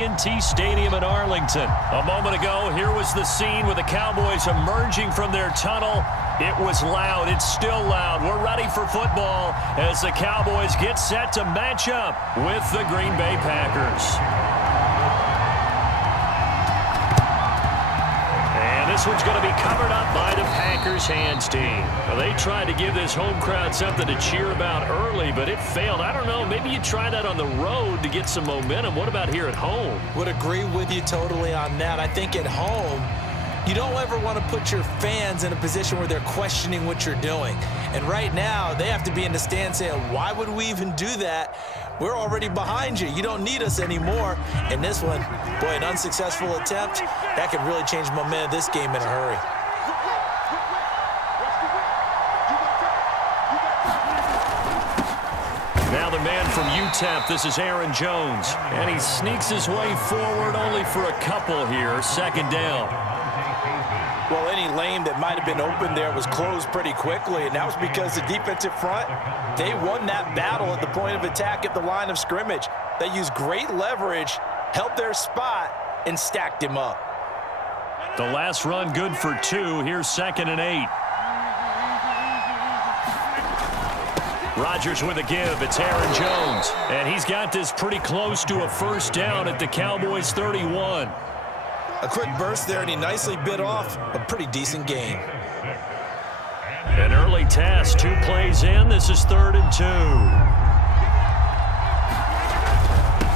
AT&T Stadium in Arlington. A moment ago, here was the scene with the Cowboys emerging from their tunnel. It was loud. It's still loud. We're ready for football as the Cowboys get set to match up with the Green Bay Packers. And this one's going to be covered up by the Packers hands team. Well, they tried to give this home crowd something to cheer about early, but it failed. I don't know. Maybe you try that on the road to get some momentum. What about here at home? Would agree with you totally on that. I think at home, you don't ever want to put your fans in a position where they're questioning what you're doing. And right now, they have to be in the stand saying, why would we even do that? We're already behind you. You don't need us anymore. And this one, boy, an unsuccessful attempt, that could really change the momentum of this game in a hurry. Now the man from UTEP, this is Aaron Jones. And he sneaks his way forward only for a couple here. Second down. Well, any lane that might have been open there was closed pretty quickly, and that was because the defensive front, they won that battle at the point of attack at the line of scrimmage. They used great leverage, held their spot, and stacked him up. The last run good for 2. Here's 2nd and 8. Rodgers with a give. It's Aaron Jones. And he's got this pretty close to a first down at the Cowboys 31. A quick burst there, and he nicely bit off a pretty decent gain. An early test, 2 plays in. This is 3rd and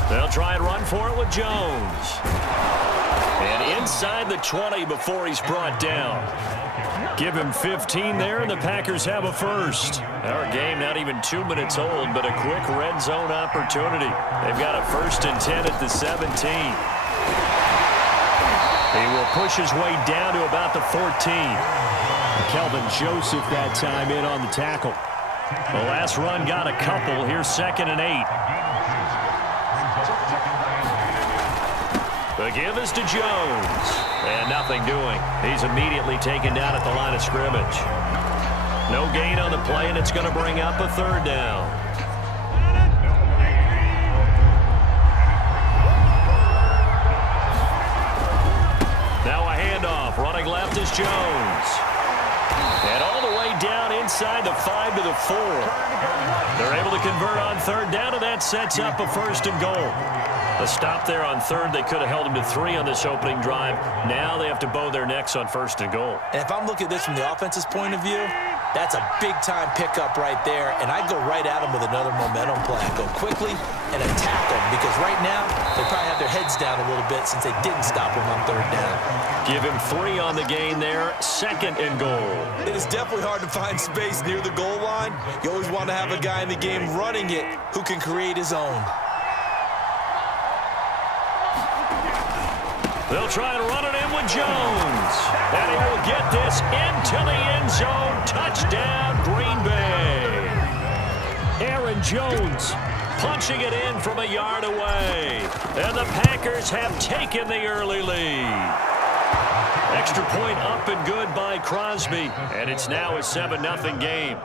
2. They'll try and run for it with Jones. And inside the 20 before he's brought down. Give him 15 there, and the Packers have a first. Our game not even 2 minutes old, but a quick red zone opportunity. They've got a 1st and 10 at the 17. He will push his way down to about the 14. Kelvin Joseph that time in on the tackle. The last run got a couple. Here's 2nd and 8. The give is to Jones. And nothing doing. He's immediately taken down at the line of scrimmage. No gain on the play, and it's going to bring up a 3rd down. Running left is Jones. And all the way down inside the 5 to the 4. They're able to convert on 3rd down, and that sets up a 1st and goal. A stop there on 3rd. They could have held him to 3 on this opening drive. Now they have to bow their necks on 1st and goal. And if I'm looking at this from the offense's point of view, that's a big-time pickup right there, and I go right at them with another momentum play. I go quickly and attack them, because right now they probably have their heads down a little bit since they didn't stop him on 3rd down. Give him 3 on the gain there, 2nd and goal. It is definitely hard to find space near the goal line. You always want to have a guy in the game running it who can create his own. They'll try to run it in with Jones. And he will get this into the end zone. Touchdown, Green Bay. Aaron Jones punching it in from a yard away. And the Packers have taken the early lead. Extra point up and good by Crosby. And it's now a 7-0 game.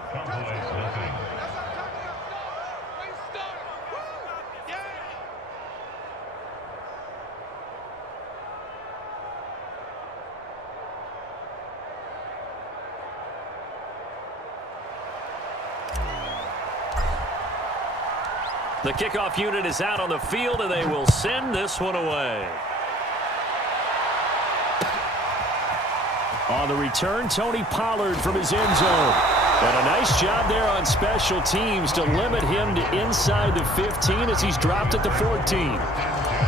The kickoff unit is out on the field, and they will send this one away. On the return, Tony Pollard from his end zone. And a nice job there on special teams to limit him to inside the 15 as he's dropped at the 14.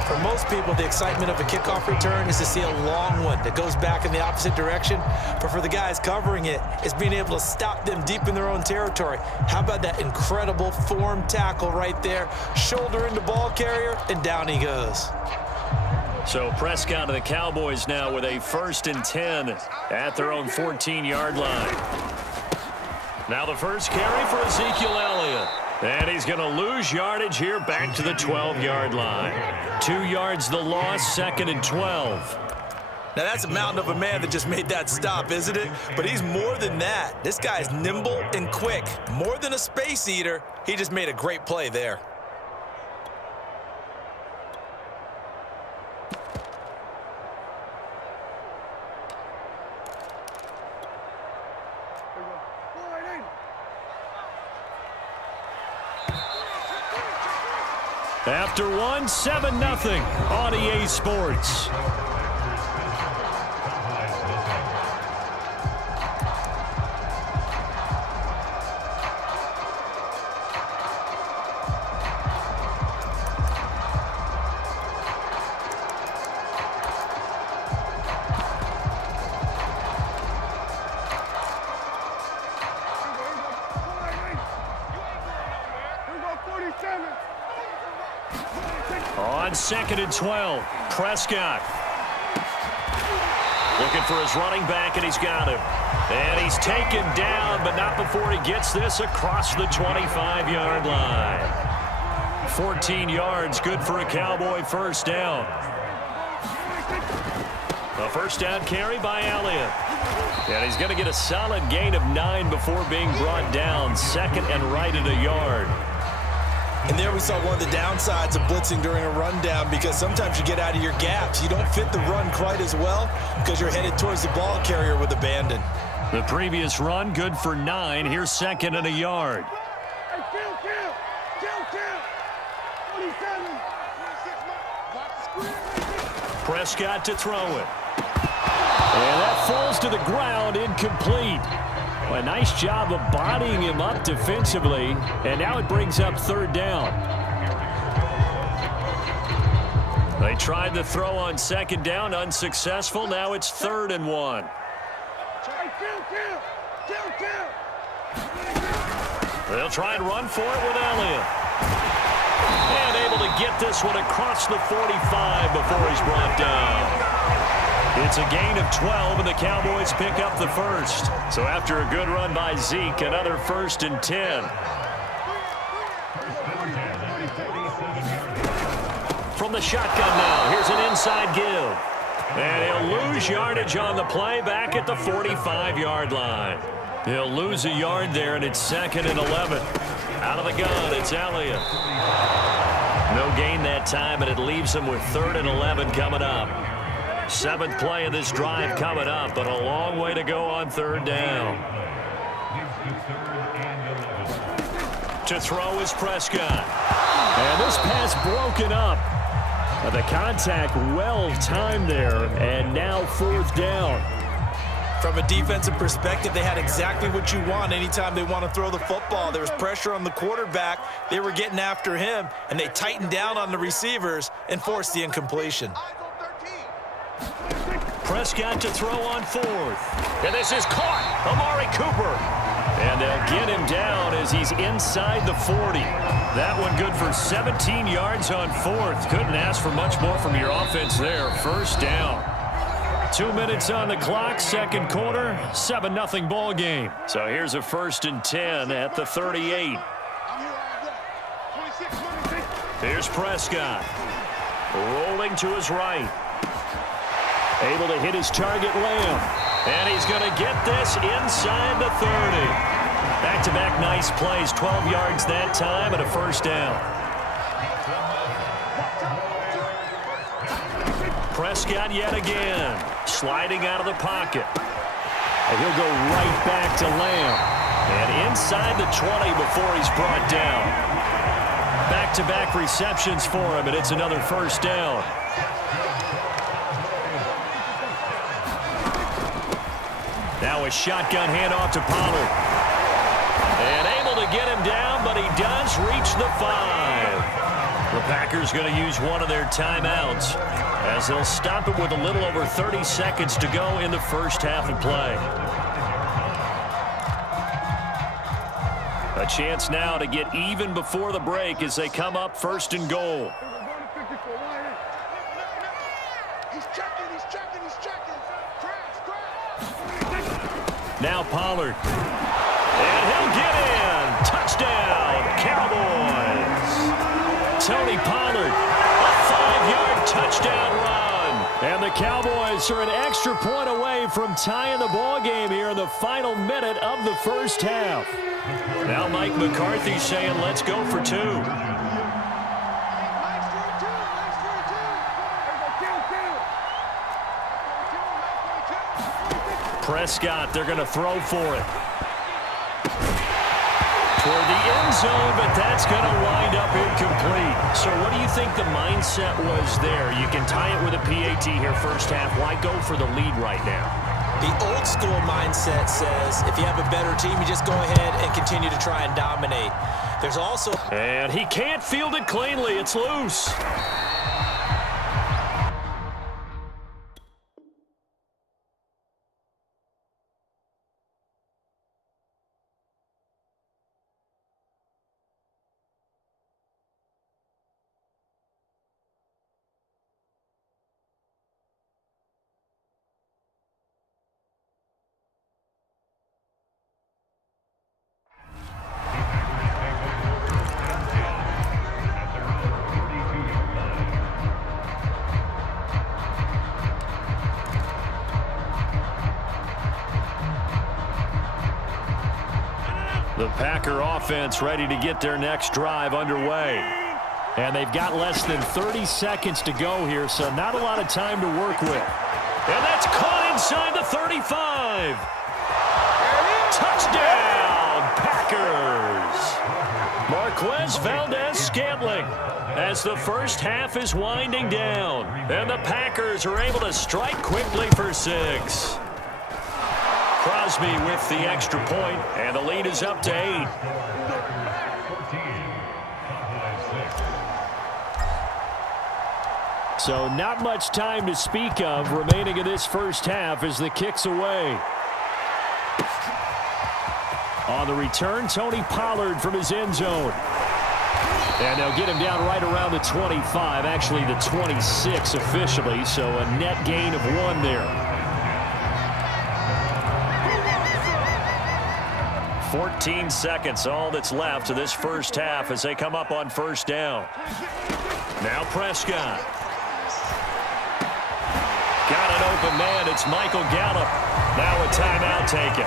For most people, the excitement of a kickoff return is to see a long one that goes back in the opposite direction. But for the guys covering it, it's being able to stop them deep in their own territory. How about that incredible form tackle right there? Shoulder into ball carrier, and down he goes. So Prescott and the Cowboys now with a 1st and 10 at their own 14-yard line. Now the first carry for Ezekiel Elliott. And he's going to lose yardage here back to the 12-yard line. 2 yards the loss, 2nd and 12. Now that's a mountain of a man that just made that stop, isn't it? But he's more than that. This guy's nimble and quick. More than a space eater, he just made a great play there. After one, 7-0 on EA Sports. On 2nd and 12, Prescott. Looking for his running back, and he's got him. And he's taken down, but not before he gets this across the 25-yard line. 14 yards, good for a Cowboy first down. A first down carry by Elliott. And he's going to get a solid gain of 9 before being brought down. 2nd and right at a yard. And there we saw one of the downsides of blitzing during a rundown, because sometimes you get out of your gaps. You don't fit the run quite as well because you're headed towards the ball carrier with abandon. The previous run, good for 9. Here's 2nd and a yard. Prescott to throw it. And that falls to the ground, incomplete. A nice job of bodying him up defensively, and now it brings up 3rd down. They tried the throw on 2nd down, unsuccessful. Now it's 3rd and 1. They'll try and run for it with Elliott. And able to get this one across the 45 before he's brought down. It's a gain of 12, and the Cowboys pick up the first. So after a good run by Zeke, another 1st and 10. From the shotgun now, here's an inside give. And he'll lose yardage on the play back at the 45-yard line. He'll lose a yard there, and it's 2nd and 11. Out of the gun, it's Elliott. No gain that time, and it leaves him with 3rd and 11 coming up. 7th play of this drive coming up, but a long way to go on 3rd down. To throw is Prescott. And this pass broken up. The contact well timed there, and now 4th down. From a defensive perspective, they had exactly what you want anytime they want to throw the football. There was pressure on the quarterback. They were getting after him, and they tightened down on the receivers and forced the incompletion. Prescott to throw on 4th. And this is caught. Amari Cooper. And they'll get him down as he's inside the 40. That one good for 17 yards on 4th. Couldn't ask for much more from your offense there. 1st down. 2 minutes on the clock, 2nd quarter, 7-0 ball game. So here's a 1st and 10 at the 38. Here's Prescott. Rolling to his right. Able to hit his target, Lamb. And he's going to get this inside the 30. Back-to-back nice plays, 12 yards that time and a 1st down. Prescott yet again, sliding out of the pocket. And he'll go right back to Lamb. And inside the 20 before he's brought down. Back-to-back receptions for him, and it's another 1st down. Now a shotgun handoff to Pollard. And able to get him down, but he does reach the 5. The Packers going to use one of their timeouts as they'll stop it with a little over 30 seconds to go in the first half of play. A chance now to get even before the break as they come up 1st and goal. Now Pollard. And he'll get in. Touchdown, Cowboys. Tony Pollard, a 5-yard touchdown run. And the Cowboys are an extra point away from tying the ball game here in the final minute of the first half. Now Mike McCarthy saying, let's go for 2. Prescott, they're going to throw for it. Toward the end end zone, but that's going to wind up incomplete. So what do you think the mindset was there? You can tie it with a PAT here first half. Why go for the lead right now? The old school mindset says if you have a better team, you just go ahead and continue to try and dominate. There's also... And he can't field it cleanly. It's loose. The Packer offense ready to get their next drive underway. And they've got less than 30 seconds to go here, so not a lot of time to work with. And that's caught inside the 35. Touchdown, Packers. Marquez Valdez-Scantling as the first half is winding down. And the Packers are able to strike quickly for 6. Crosby with the extra point, and the lead is up to 8. So not much time to speak of remaining in this first half as the kick's away. On the return, Tony Pollard from his end zone. And they'll get him down right around the 25, actually the 26 officially, so a net gain of 1 there. 14 seconds, all that's left of this first half as they come up on first down. Now Prescott. Got an open man. It's Michael Gallup. Now a timeout taken.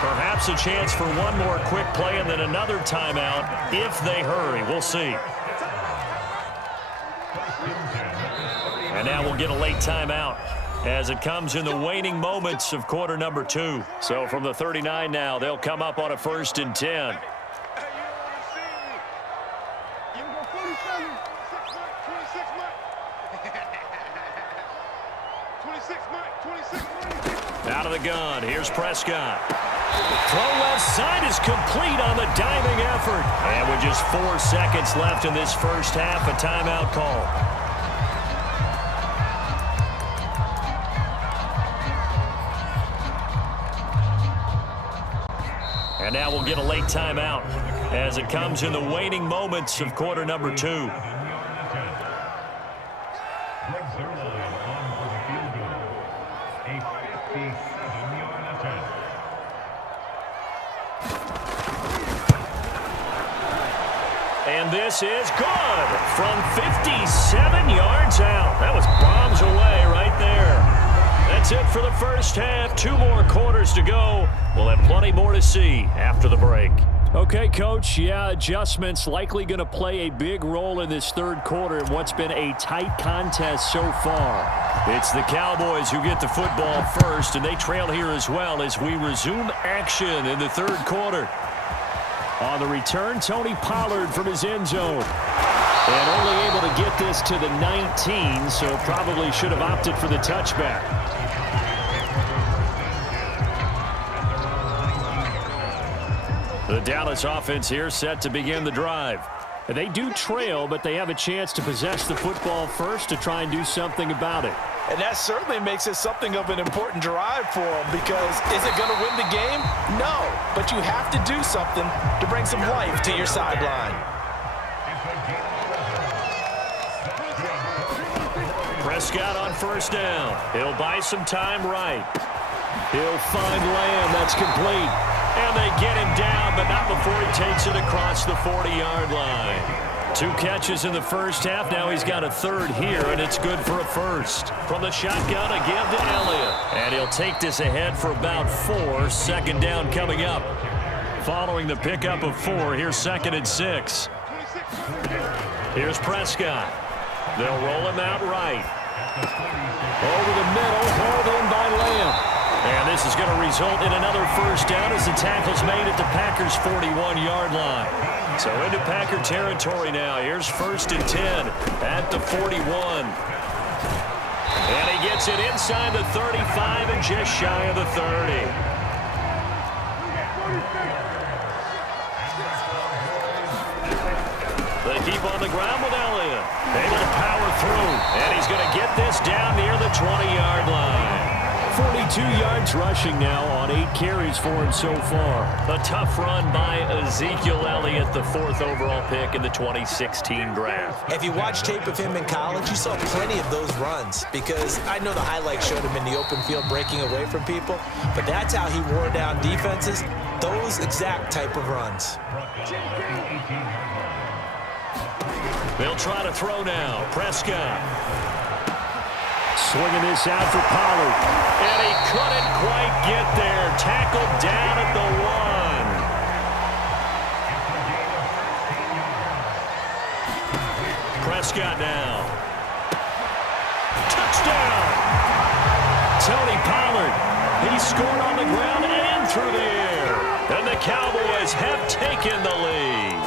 Perhaps a chance for one more quick play and then another timeout if they hurry. We'll see. And now we'll get a late timeout as it comes in the waning moments of quarter number 2. So from the 39 now, they'll come up on a 1st and 10. Out of the gun, here's Prescott. Throw left side is complete on the diving effort. And with just 4 seconds left in this first half, a timeout call. And now we'll get a late timeout as it comes in the waning moments of quarter number 2. And this is good from 57 yards out. That was bombs away right there. That's it for the first half. 2 more quarters to go. We'll have plenty more to see after the break. Okay, Coach, yeah, adjustments likely going to play a big role in this third quarter in what's been a tight contest so far. It's the Cowboys who get the football first, and they trail here as well as we resume action in the third quarter. On the return, Tony Pollard from his end zone. And only able to get this to the 19, so probably should have opted for the touchback. The Dallas offense here set to begin the drive. They do trail, but they have a chance to possess the football first to try and do something about it. And that certainly makes it something of an important drive for them, because is it going to win the game? No, but you have to do something to bring some life to your sideline. Prescott on first down. He'll buy some time right. He'll find Lamb. That's complete. And they get him down, but not before he takes it across the 40-yard line. 2 catches in the first half. Now he's got a third here, and it's good for a first. From the shotgun, again to Elliott. And he'll take this ahead for about 4. Second down coming up. Following the pickup of 4, here's 2nd and 6. Here's Prescott. They'll roll him out right. Over the middle, hauled in by Lamb. And this is going to result in another first down as the tackle's made at the Packers' 41-yard line. So into Packer territory now. Here's 1st and 10 at the 41. And he gets it inside the 35 and just shy of the 30. They keep on the ground with Elliott. Able to power through. And he's going to get this down near the 20-yard line. 42 yards rushing now on 8 carries for him so far. A tough run by Ezekiel Elliott, the 4th overall pick in the 2016 draft. If you watch tape of him in college, you saw plenty of those runs because I know the highlights showed him in the open field breaking away from people, but that's how he wore down defenses, those exact type of runs. They'll try to throw now. Prescott. Swinging this out for Pollard. And he couldn't quite get there. Tackled down at the 1. Prescott now. Touchdown. Tony Pollard. He scored on the ground and through the air. And the Cowboys have taken the lead.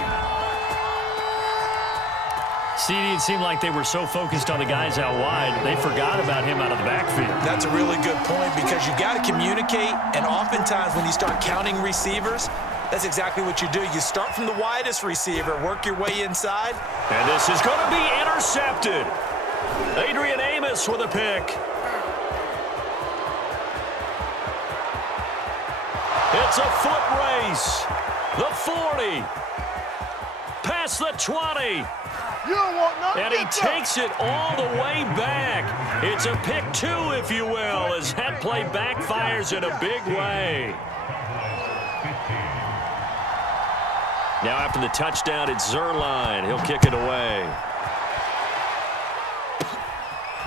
CD, it seemed like they were so focused on the guys out wide, they forgot about him out of the backfield. That's a really good point because you've got to communicate, and oftentimes when you start counting receivers, that's exactly what you do. You start from the widest receiver, work your way inside. And this is going to be intercepted. Adrian Amos with a pick. It's a foot race. The 40. Past the 20. And he takes it all the way back. It's a pick 2, if you will, as that play backfires in a big way. Now after the touchdown, it's Zuerlein. He'll kick it away.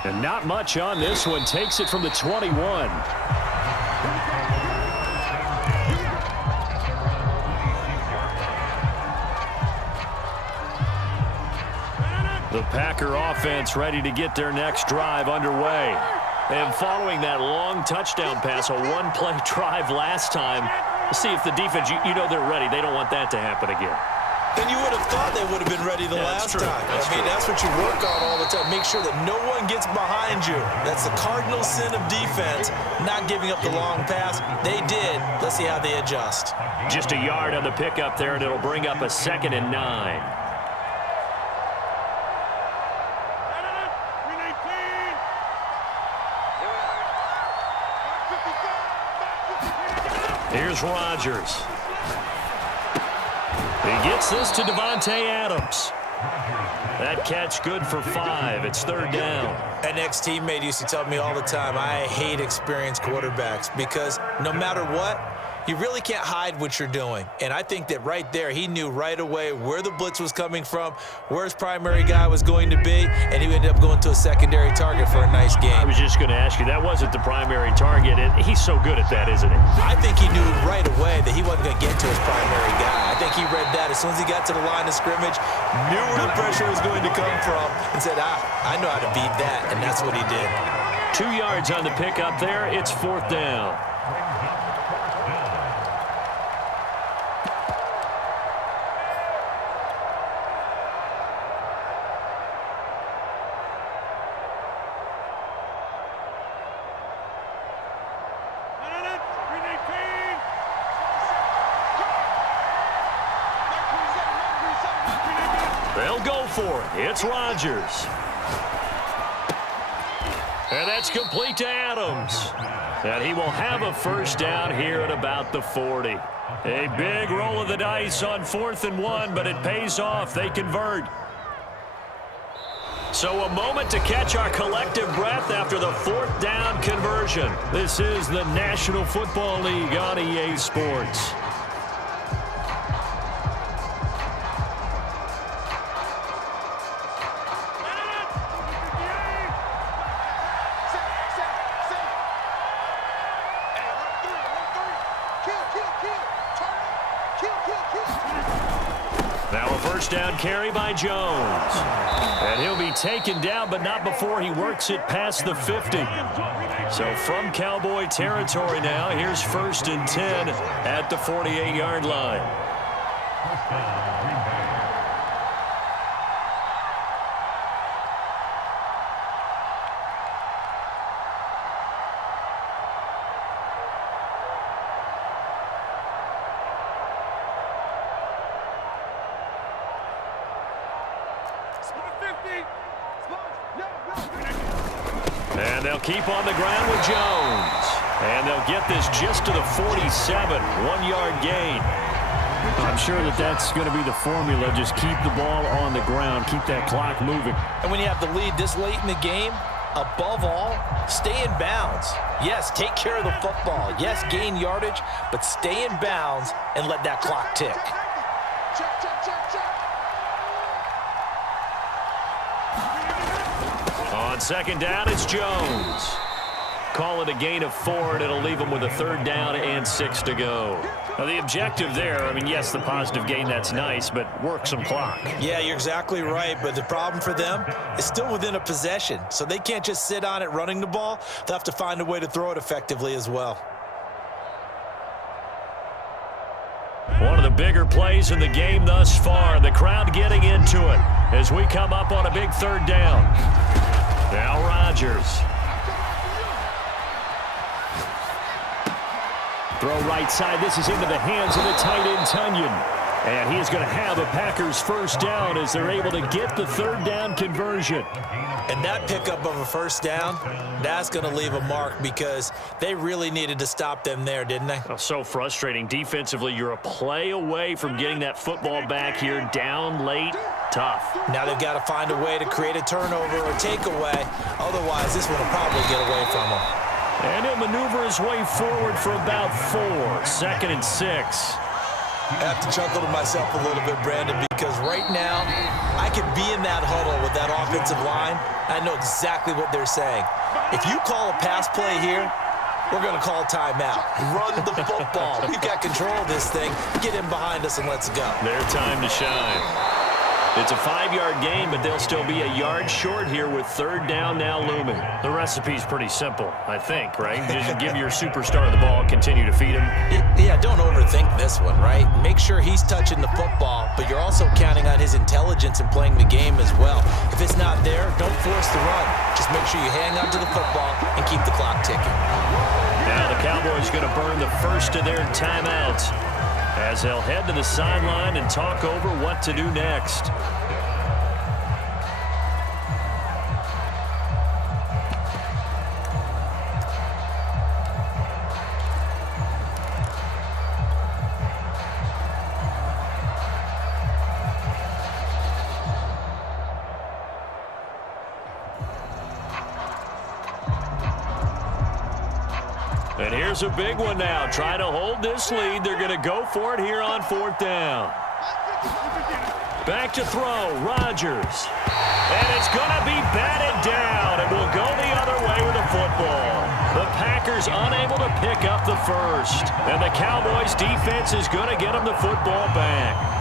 And not much on this one. Takes it from the 21. The Packer offense ready to get their next drive underway. And following that long touchdown pass, a one-play drive last time, see if the defense, you know they're ready. They don't want that to happen again. And you would have thought they would have been ready the last time. That's what you work on all the time. Make sure that no one gets behind you. That's the cardinal sin of defense, not giving up the long pass. They did. Let's see how they adjust. Just a yard on the pickup there, and it'll bring up a 2nd and 9. Here's Rodgers. He gets this to Davante Adams. That catch good for 5. It's 3rd down. An ex-teammate used to tell me all the time, I hate experienced quarterbacks because no matter what, you really can't hide what you're doing. And I think that right there, he knew right away where the blitz was coming from, where his primary guy was going to be, and he ended up going to a secondary target for a nice game. I was just going to ask you, that wasn't the primary target. He's so good at that, isn't he? I think he knew right away that he wasn't going to get to his primary guy. I think he read that as soon as he got to the line of scrimmage, knew where the pressure was going to come from, and said, I know how to beat that, and that's what he did. 2 yards on the pickup there. It's 4th down. They'll go for it. It's Rodgers. And that's complete to Adams. And he will have a first down here at about the 40. A big roll of the dice on 4th and 1, but it pays off. They convert. So a moment to catch our collective breath after the 4th down conversion. This is the National Football League on EA Sports. first down carry by Jones. And he'll be taken down, but not before he works it past the 50. So from Cowboy territory now, here's 1st and 10 at the 48-yard line. And they'll keep on the ground with Jones. And they'll get this just to the 47, 1-yard gain. I'm sure that's going to be the formula. Just keep the ball on the ground. Keep that clock moving. And when you have the lead this late in the game, above all, stay in bounds. Yes, take care of the football. Yes, gain yardage, but stay in bounds and let that clock tick. On second down, it's Jones. Call it a gain of 4, and it'll leave them with a 3rd down and 6 to go. Now, the objective there, I mean, yes, the positive gain, that's nice, but work some clock. Yeah, you're exactly right, but the problem for them is still within a possession, so they can't just sit on it running the ball. They'll have to find a way to throw it effectively as well. One of the bigger plays in the game thus far, and the crowd getting into it as we come up on a big 3rd down. Now Rodgers. Throw right side. This is into the hands of the tight end, Tunyon. And he is going to have a Packers 1st down as they're able to get the 3rd down conversion. And that pickup of a 1st down, that's going to leave a mark because they really needed to stop them there, didn't they? Oh, so frustrating. Defensively, you're a play away from getting that football back here down late. Tough. Now they've got to find a way to create a turnover or takeaway. Otherwise, this one will probably get away from them. And he'll maneuver his way forward for about 4. 2nd and 6. I have to chuckle to myself a little bit, Brandon, because right now I could be in that huddle with that offensive line. I know exactly what they're saying. If you call a pass play here, we're going to call timeout. Run the football. We've got control of this thing. Get in behind us and let's go. Their time to shine. It's a 5-yard gain, but they'll still be a yard short here with 3rd down now looming. The recipe's pretty simple, I think, right? Just give your superstar the ball, continue to feed him. Yeah, don't overthink this one, right? Make sure he's touching the football, but you're also counting on his intelligence in playing the game as well. If it's not there, don't force the run. Just make sure you hang on to the football and keep the clock ticking. Now the Cowboys going to burn the first of their timeouts as they'll head to the sideline and talk over what to do next. And here's a big one now. Trying to hold this lead. They're going to go for it here on 4th down. Back to throw. Rodgers. And it's going to be batted down. And will go the other way with the football. The Packers unable to pick up the 1st. And the Cowboys defense is going to get them the football back.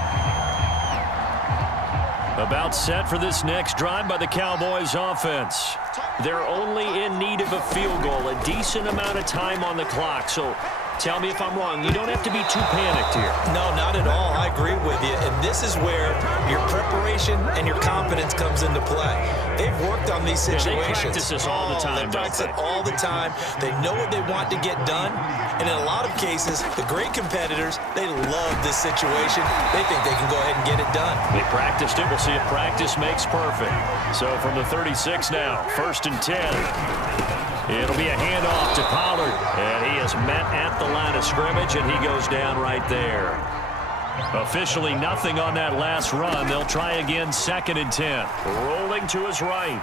About set for this next drive by the Cowboys offense. They're only in need of a field goal, a decent amount of time on the clock. So tell me if I'm wrong. You don't have to be too panicked here. No, not at all. I agree with you. And this is where your preparation and your confidence comes into play. They've worked on these situations. Yeah, they practice this all the time, They practice it all the time. They know what they want to get done. And in a lot of cases, the great competitors, they love this situation. They think they can go ahead and get it done. They practiced it. We'll see if practice makes perfect. So from the 36 now, 1st and 10. It'll be a handoff to Pollard. And he is met at the line of scrimmage, and he goes down right there. Officially nothing on that last run. They'll try again, 2nd and 10. Rolling to his right.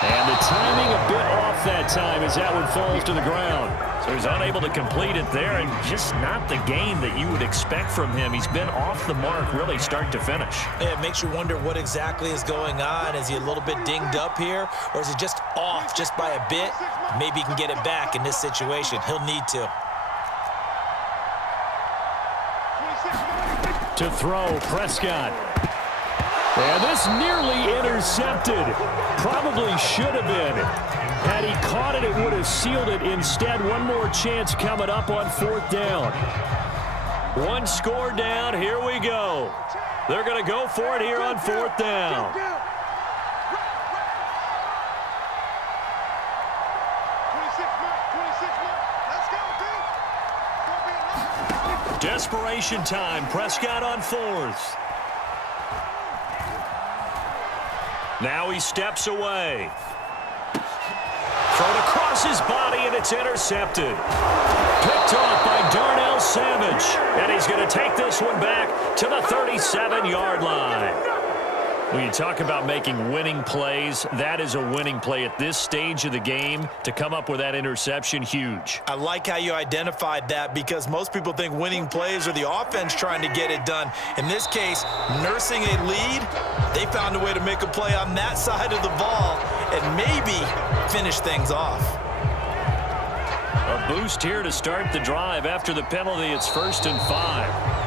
And the timing a bit off that time as that one falls to the ground. So he's unable to complete it there, and just not the game that you would expect from him. He's been off the mark really start to finish. Yeah, it makes you wonder what exactly is going on. Is he a little bit dinged up here, or is he just off just by a bit? Maybe he can get it back in this situation. He'll need to. To throw, Prescott. And this nearly intercepted. Probably should have been. Had he caught it, it would have sealed it. Instead, one more chance coming up on 4th down. One score down. Here we go. They're going to go for it here on 4th down. Desperation time. Prescott on 4th. Now he steps away. Thrown across his body, and it's intercepted. Picked off by Darnell Savage. And he's going to take this one back to the 37-yard line. When you talk about making winning plays, that is a winning play at this stage of the game. To come up with that interception, huge. I like how you identified that because most people think winning plays are the offense trying to get it done. In this case, nursing a lead, they found a way to make a play on that side of the ball and maybe finish things off. A boost here to start the drive after the penalty. It's 1st and 5.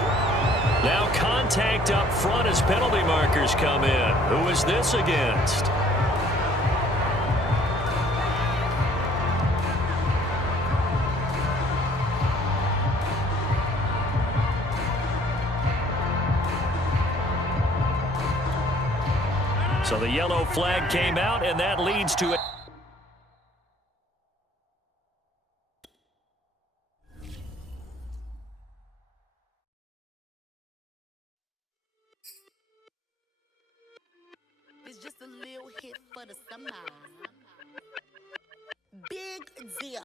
Now contact up front as penalty markers come in. Who is this against? So the yellow flag came out, and that leads to it. It's just a little hit for the summer. Big deal.